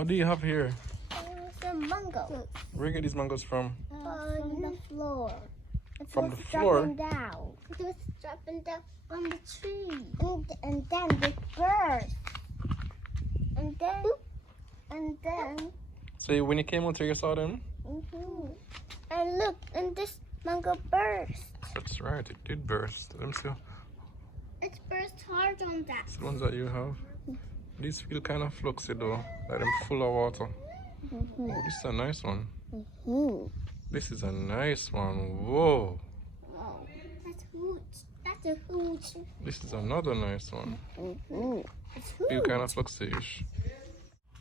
What do you have here? Some mango. Where you get these mangoes from? From the floor. From the floor? Dropping down. It was dropping down on the tree. And then they burst. And then. So when you came out here, you saw them? And look, and this mango burst. That's right, it did burst. Let me see. It burst hard on that. It's the ones that you have. These feel kind of fluxy though, like them full of water. Oh, this is a nice one. This is a nice one. Whoa. Oh, that's huge. That's a huge. This is another nice one. It's Feel huge. kind of fluxy-ish.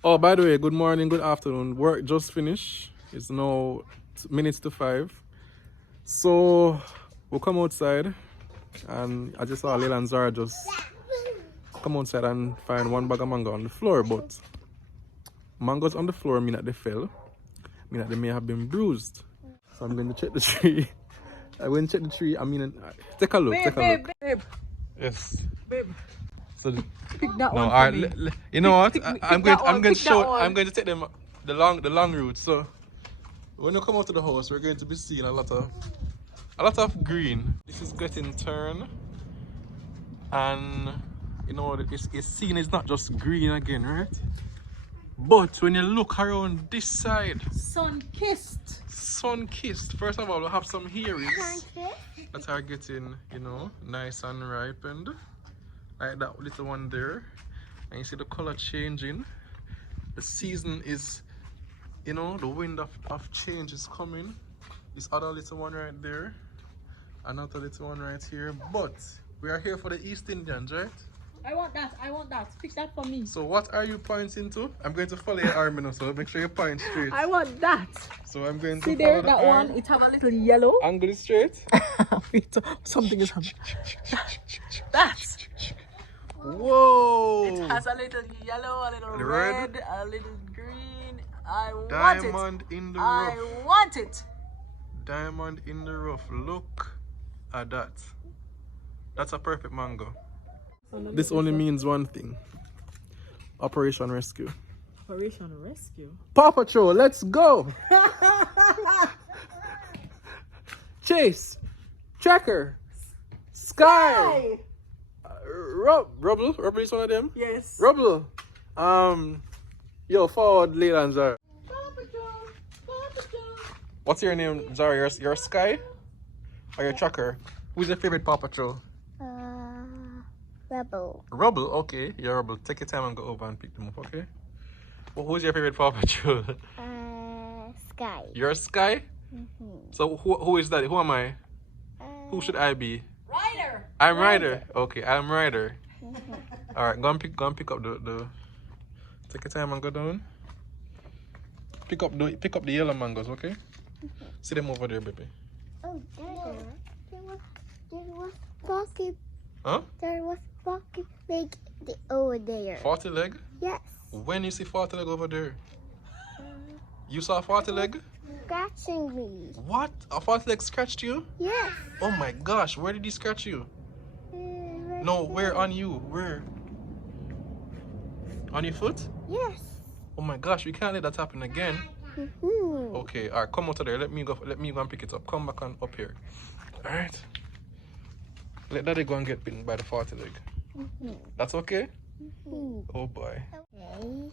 Oh, by the way, good morning, good afternoon. Work just finished. It's now minutes to 5. So we'll come outside, and I just saw Leila and Zahra just come outside and find one bag of mango on the floor. But mangoes on the floor mean that they fell, mean that they may have been bruised. So I'm going to check the tree. I'm going to check the tree. I mean, take a look. Babe. Yes. Babe. So Pick that no, one. all right. You know what? I'm going to show. one. I'm going to take them the long route. So when you come out to the house, we're going to be seeing a lot of green. This is getting turned, and you know it's seen. It's not just green again, right? But when you look around this side, Sun-kissed. sun-kissed. First of all, we have some hearings that are getting, you know, nice and ripened. Like that little one there. And you see the color changing. The season is, you know, the wind of change is coming. This other little one right there. Another little one right here. But we are here for the East Indians, right? I want that. Pick that for me. So what are you pointing to? I'm going to follow your arm now, so make sure you point straight. I want that. So I'm going See to follow there, the that arm. one, it have a little yellow. Angle it straight. Something is happening. That. Whoa! It has a little yellow, a little Red. red, a little green. I want Diamond it. in the I rough. want it. Diamond in the rough. Look at that. That's a perfect mango. This only means one thing. Operation Rescue. Operation Rescue. Paw Patrol, let's go! Chase, Tracker, Sky, Rubble is one of them. Yes. Rubble. Yo, forward Leila and Zahra. What's your name, Zahra? Your Sky or your Tracker? Who's your favorite Paw Patrol? Rebel. Rubble, okay. You're Rubble. Take your time and go over and pick them up, okay? Well, who's your favorite Paw Patrol? Sky. You're Sky? So who is that? Who am I? Who should I be? Ryder. I'm Ryder. Okay, I'm Ryder. Alright, go and pick up the take your time and go down. Pick up the yellow mangoes, okay? See them over there, baby. Oh, there was pocket. Huh? There was pocket leg over there. 40 leg? Yes. When you see 40 leg over there? You saw 40 leg? Scratching me. What? A 40 leg scratched you? Yes. Oh my gosh, where did he scratch you? No, where on you? Where? On your foot? Yes. Oh my gosh, we can't let that happen again. Okay, alright, come out of there. Let me go and pick it up. Come back on up here. Alright. Let daddy go and get bitten by the 40 leg. That's okay? Oh boy. Okay.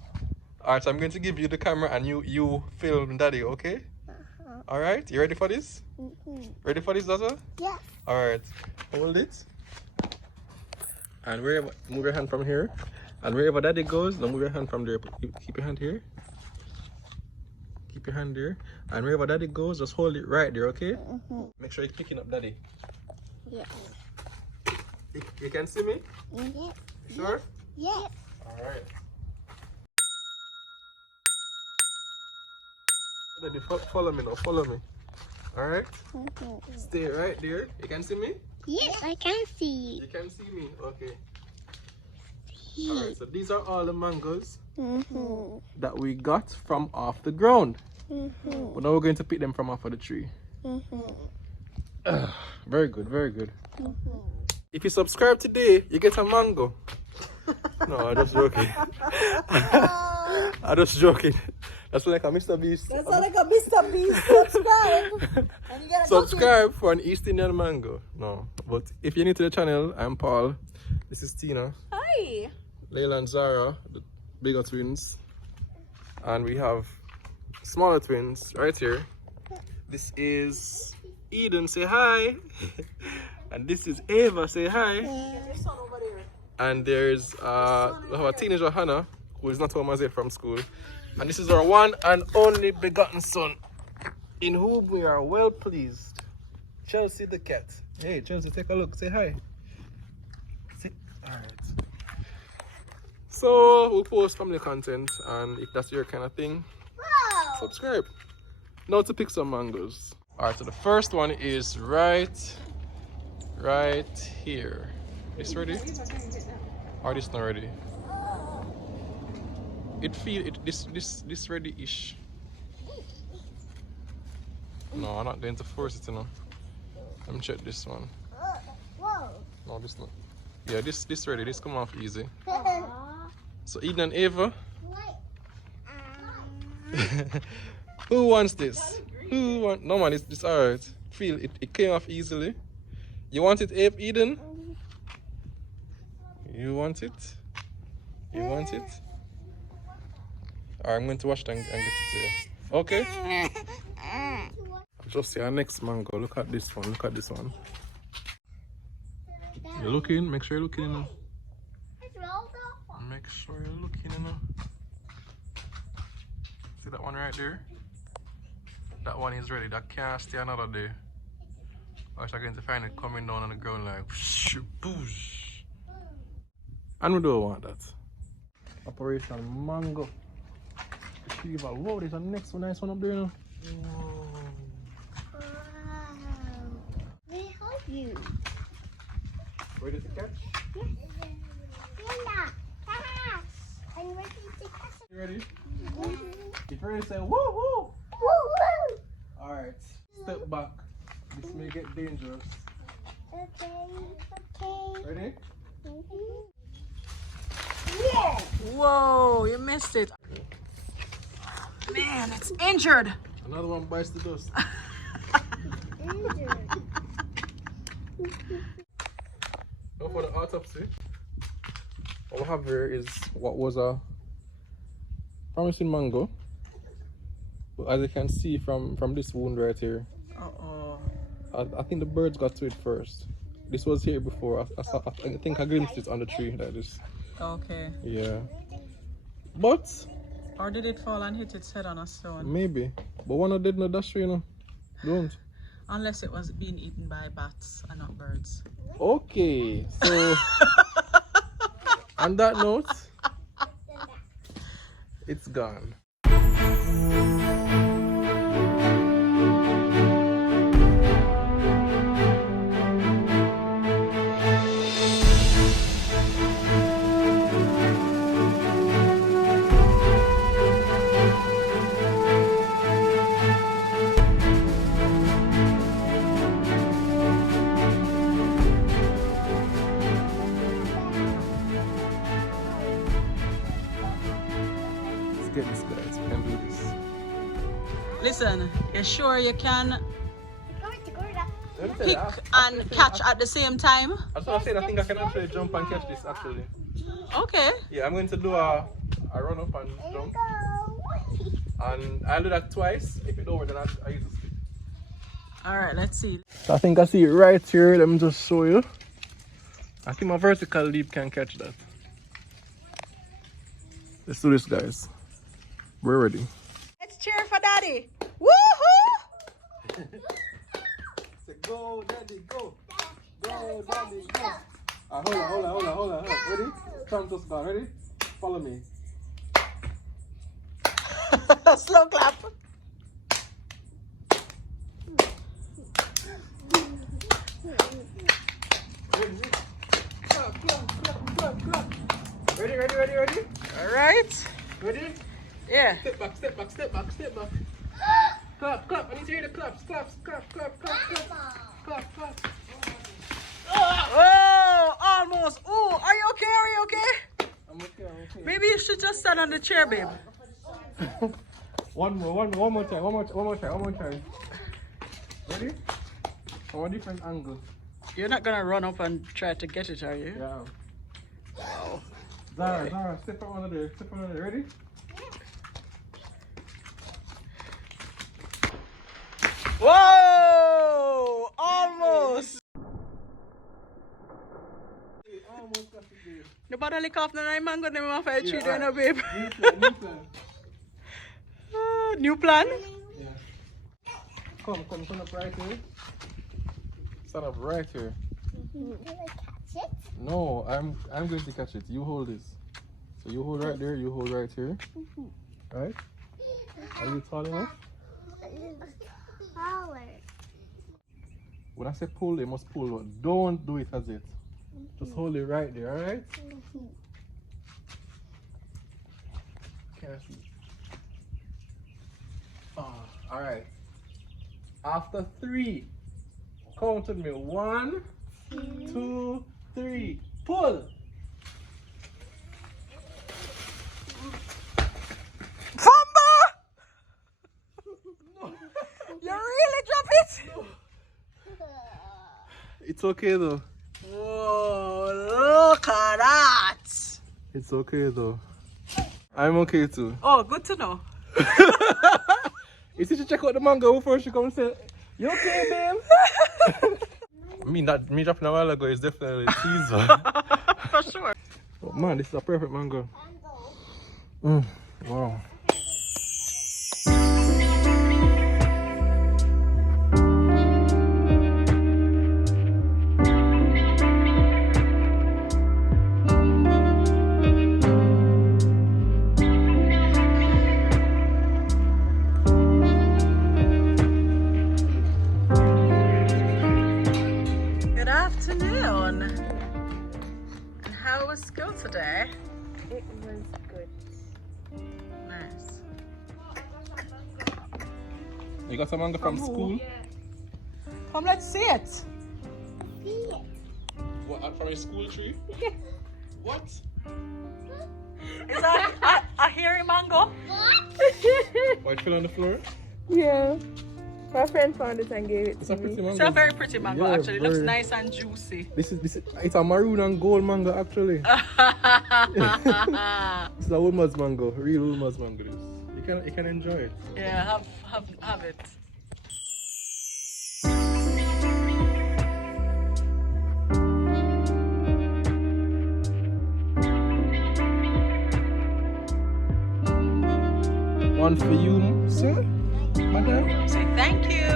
Alright, so I'm going to give you the camera and you film daddy, okay? Alright, you ready for this? Ready for this, Zaza? Yes. Alright, hold it. And wherever, move your hand from here. And wherever daddy goes, now move your hand from there. Keep your hand here. Keep your hand there. And wherever daddy goes, just hold it right there, okay? Make sure you're picking up daddy. Yes. You can see me? Yes. Sure? Yes. Alright. Daddy, follow me now, follow me. Alright? Stay right there. You can see me? Yes, I can see. You can see me? Okay. Alright, so these are all the mangoes that we got from off the ground. But now we're going to pick them from off of the tree. Very good, very good. If you subscribe today, you get a mango. No, I'm just joking. I'm just joking. That's like a Mr. Beast. That's like a Mr. Beast. Subscribe. And you gotta Subscribe for an East Indian mango. No, but if you're new to the channel, I'm Paul. This is Tina. Hi. Leila and Zahra, the bigger twins. And we have smaller twins right here. This is Eden, say hi. And this is Ava, say hi. There's son over there. And there's our teenager Hannah, who is not home as yet from school. And this is our one and only begotten son, in whom we are well pleased. Chelsea the cat. Hey Chelsea, take a look, say hi. Alright. So we'll post family content, and if that's your kind of thing, subscribe. Now to pick some mangoes. Alright, so the first one is right here. This ready? Or this not ready? This ready-ish. No, I'm not going to force it, you know. Let me check this one. No, this not. Yeah, this ready. This come off easy. So Eden and Ava. Who wants this? Who want? No man, it's alright. Feel it. It came off easily. You want it, Eden? You want it? You want it? Alright, I'm going to wash it and get it to you. Okay? Just see our next mango. Look at this one. Look at this one. You're looking. Make sure you're looking, you know. Make sure you're looking, you know. See that one right there? That one is ready. That can't stay another day. I was going to find it coming down on the ground like boosh. And we don't want that. Operation Mango. Retrieval. Whoa, there's a next one, nice one up there now. Wow. We help you. Ready to catch? Yes. Linda, catch. I'm ready to catch. You ready? If you're ready, say woo woo. Woo woo. Alright, step back. This may get dangerous. Okay. Ready? Yeah. Whoa, you missed it. Man, it's injured. Another one bites the dust. Now for the autopsy, what we have here is what was a promising mango. But as you can see from this wound right here, I think the birds got to it first. This was here before. I think I glimpsed it on the tree like this. Okay. Yeah. But Or did it fall and hit its head on a stone? maybe. But one of did not dash, you know. Don't. Unless it was being eaten by bats and not birds. Okay. So on that note, it's gone. Get this, guys. We can do this. Listen, you sure you can Let me tell pick you, and catch at the same time? that's what I said. I think I can actually jump and catch this. Actually, Okay. yeah. I'm going to do a run up and jump, and I'll do that twice. If it over, then I use the stick. All right, let's see. I think I see it right here. Let me just show you. I think my vertical leap can catch that. Let's do this, guys. We're ready. Let's cheer for Daddy. Woohoo! Say, go, Daddy, go. Go, Daddy, go. Hold on. Ready? Count us back. Ready? Follow me. Slow clap. Ready? All right. Ready? Yeah. Step back. Clap. I need to hear the claps. Clap. Oh, almost. Oh, are you okay? I'm okay. Maybe you should just stand on the chair, babe. one more time. Ready? From a different angle. You're not gonna run up and try to get it, are you? Yeah. Wow. Zahra, step on under there. Step on under there. Ready? Whoa! Almost. Almost got it there. You better lick off the nine mango, then off a tree, there, no, babe. New plan. New plan? Yeah. Come up right here. Stand up right here. Will I catch it? No, I'm going to catch it. You hold this. So you hold right there, you hold right here. Right? Are you tall enough? Power. When I say pull, they must pull. Don't do it as it. Just hold it right there, alright? Can't see. Alright. After 3, count with me. 1, 2, 3. Pull! Fumble! You really drop it? It's okay though. Whoa, look at that! It's okay though. I'm okay too. Oh, good to know. You see, she check out the mango before she come and say, "You okay, babe?" me dropping a while ago is definitely a teaser. For sure. Oh, man, this is a perfect mango. Wow. Good afternoon. And how was school today? It was good. Nice. You got some mango from school? Come, let's see it. See it. What, from a school tree? What? Is that a hairy mango? Why it fell on the floor? Yeah. My friend found it and gave it It's to a pretty me. It's mango. a very pretty mango, Yeah, actually. It looks very. nice and juicy. This is it's a maroon and gold mango actually. It's a Woolman's mango, real Woolman's mango. This. You can enjoy it. Yeah, have it. One for you, sir, madam, Say thank you.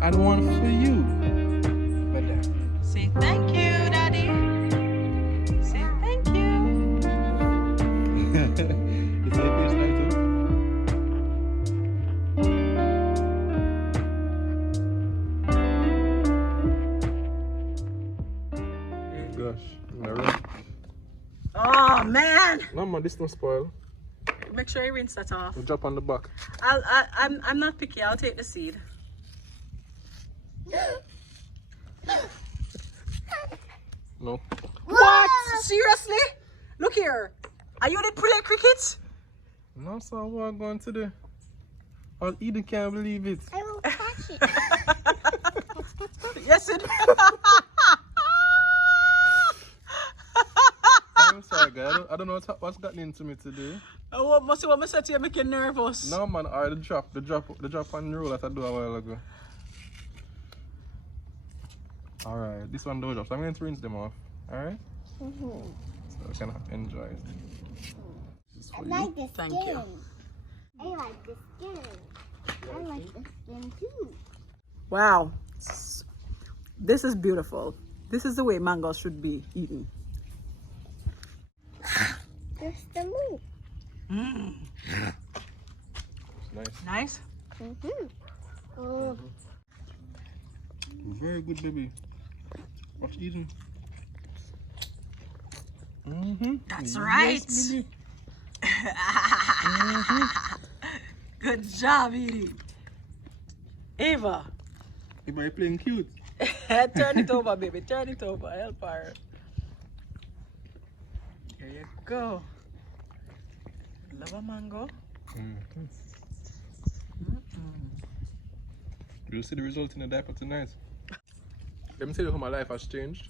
and one for you, madam. Say thank you, daddy. Say thank you. It's like this night too. Gosh, no, Oh man! no man, this don't spoil. Make sure you rinse that off. We drop on the back. I'm not picky. I'll take the seed. No. What? Seriously? Look here. Are you did play cricket? No, sir, what I'm going to do? All Eden can't believe it. I will catch it. Yes, it. I'm sorry, guys. I don't know what's gotten into me today. What must I say to you? Make you nervous. No, man, or the drop on the roll that I do a while ago. Alright, this one don't drop, so I'm going to rinse them off. Alright? So I can enjoy it. This is I for like you. the Thank skin. you. I like the skin. I like the skin too. Wow. This is beautiful. This is the way mangoes should be eaten. There's the moon. Mm. Nice. Nice. Oh, Very good, baby. Watch Eden. That's right. Yes, baby. Good job, Edie. Ava, You are playing cute. turn it over, baby. Turn it over. Help her. There you go. Love a mango. You'll see the result in the diaper tonight. Let me tell you how my life has changed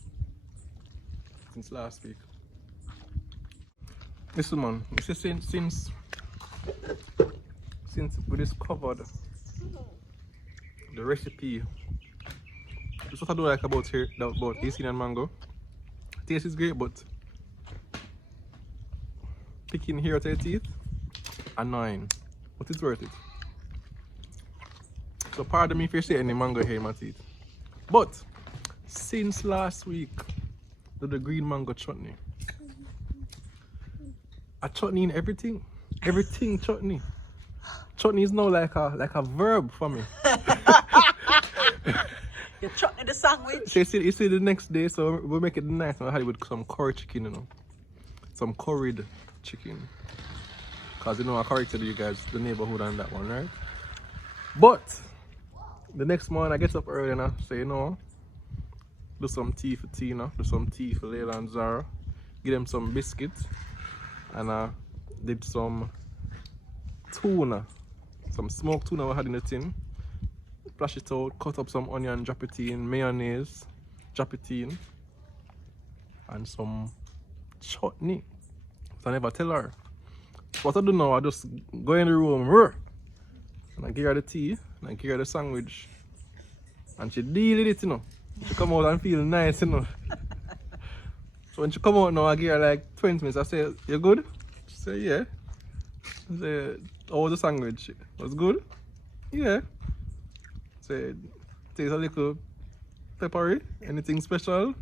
since last week. Listen, man, you see, since we discovered the recipe, this is what I do like about here about Asian and mango. Taste is great, but picking here at your teeth, annoying, but it's worth it. So pardon me if you see any mango here in my teeth. But since last week, the green mango chutney. A chutney in everything. Everything chutney. Chutney is now like a verb for me. You chutney the sandwich. So you see the next day, so we'll make it nice and I had it with some curry chicken, you know. Some curried chicken. Cause you know I corrected you guys the neighborhood on that one, right? But the next morning I get up early and I say, you know, do some tea for Tina, do some tea for Leila and Zahra, give them some biscuits, and I did some tuna, some smoked tuna we had in the tin. Flash it out, cut up some onion, drop it in, mayonnaise, drop it in, and some chutney. So I never tell her. What I do now, I just go in the room, and I give her the tea, and I give her the sandwich, and she deal with it, you know. She come out and feel nice, you know. So when she come out now, I give her like 20 minutes. I say, you good? She say, yeah. I say, how was the sandwich? Was good? Yeah. Say, taste a little peppery, anything special?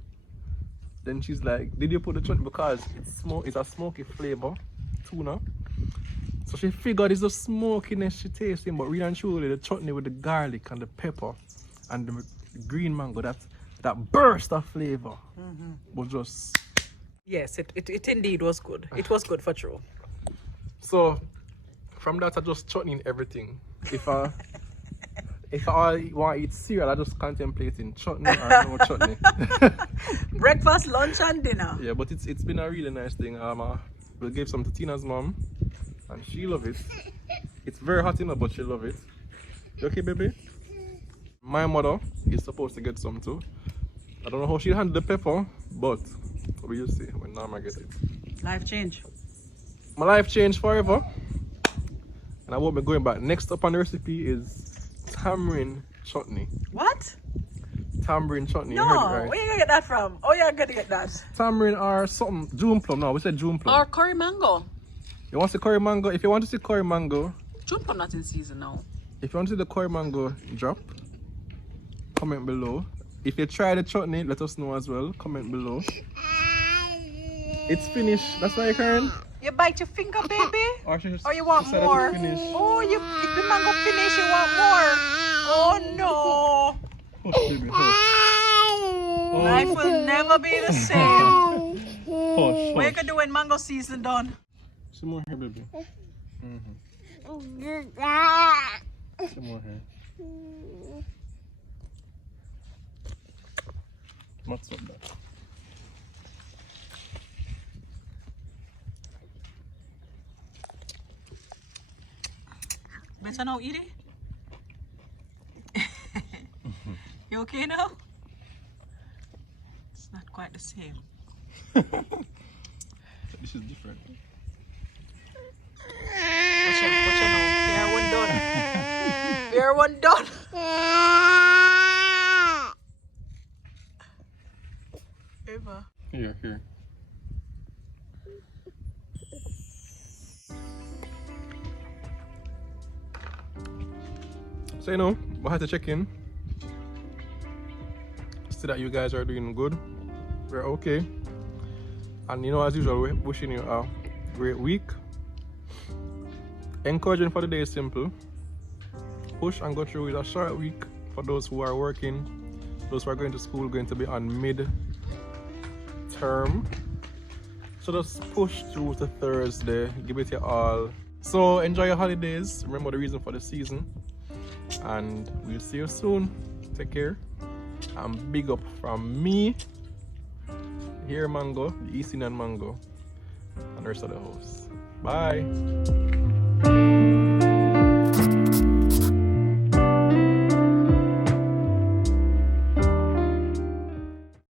Then she's like, did you put the chutney? Because it's a smoky flavor, tuna. So she figured it's the smokiness she tasting, but really and truly the chutney with the garlic and the pepper and the green mango, that burst of flavor was just... Yes, it indeed was good. It was good for true. So from that I just chutney in everything. If I want to eat cereal, I just contemplating chutney or no chutney. Breakfast, lunch, and dinner. Yeah, but it's been a really nice thing. We'll give some to Tina's mom, and she love it. It's very hot enough, but she love it. You okay, baby? My mother is supposed to get some too. I don't know how she'll handle the pepper, but we'll see when Norma gets it. Life change. My life changed forever, and I won't be going back. Next up on the recipe is tamarind chutney. What? Tamarind chutney. No, you heard it right. where you gonna get that from? Oh, you're gonna get that. Tamarind or something. June plum. No, we said June plum. Or curry mango. You want to see curry mango? If you want to see curry mango, June plum not in season now. if you want to see the curry mango drop, comment below. If you try the chutney, let us know as well. Comment below. It's finished. That's why you're crying. You bite your finger, baby? Or you want decided to more? finish. Oh, if the mango finish, you want more? Oh no! Hush, baby, hush. Life will never be the same. Hush, What you hush. gonna do when mango season done? Some more here, baby. Some more here. What's up, that? Better now, eat it? You okay now? It's not quite the same. This is different. Watch out now. Fair one done. Fair one done. Eva. Here. So you know, we had to check in. See that you guys are doing good. We're okay. And you know, as usual, we're wishing you a great week. Encouraging for the day is simple. Push and go through with a short week for those who are working, those who are going to school, going to be on mid-term. So just push through to Thursday, give it your all. So enjoy your holidays. Remember the reason for the season. And we'll see you soon. Take care. And big up from me, here Mango, the East Indian Mango, and the rest of the house. Bye.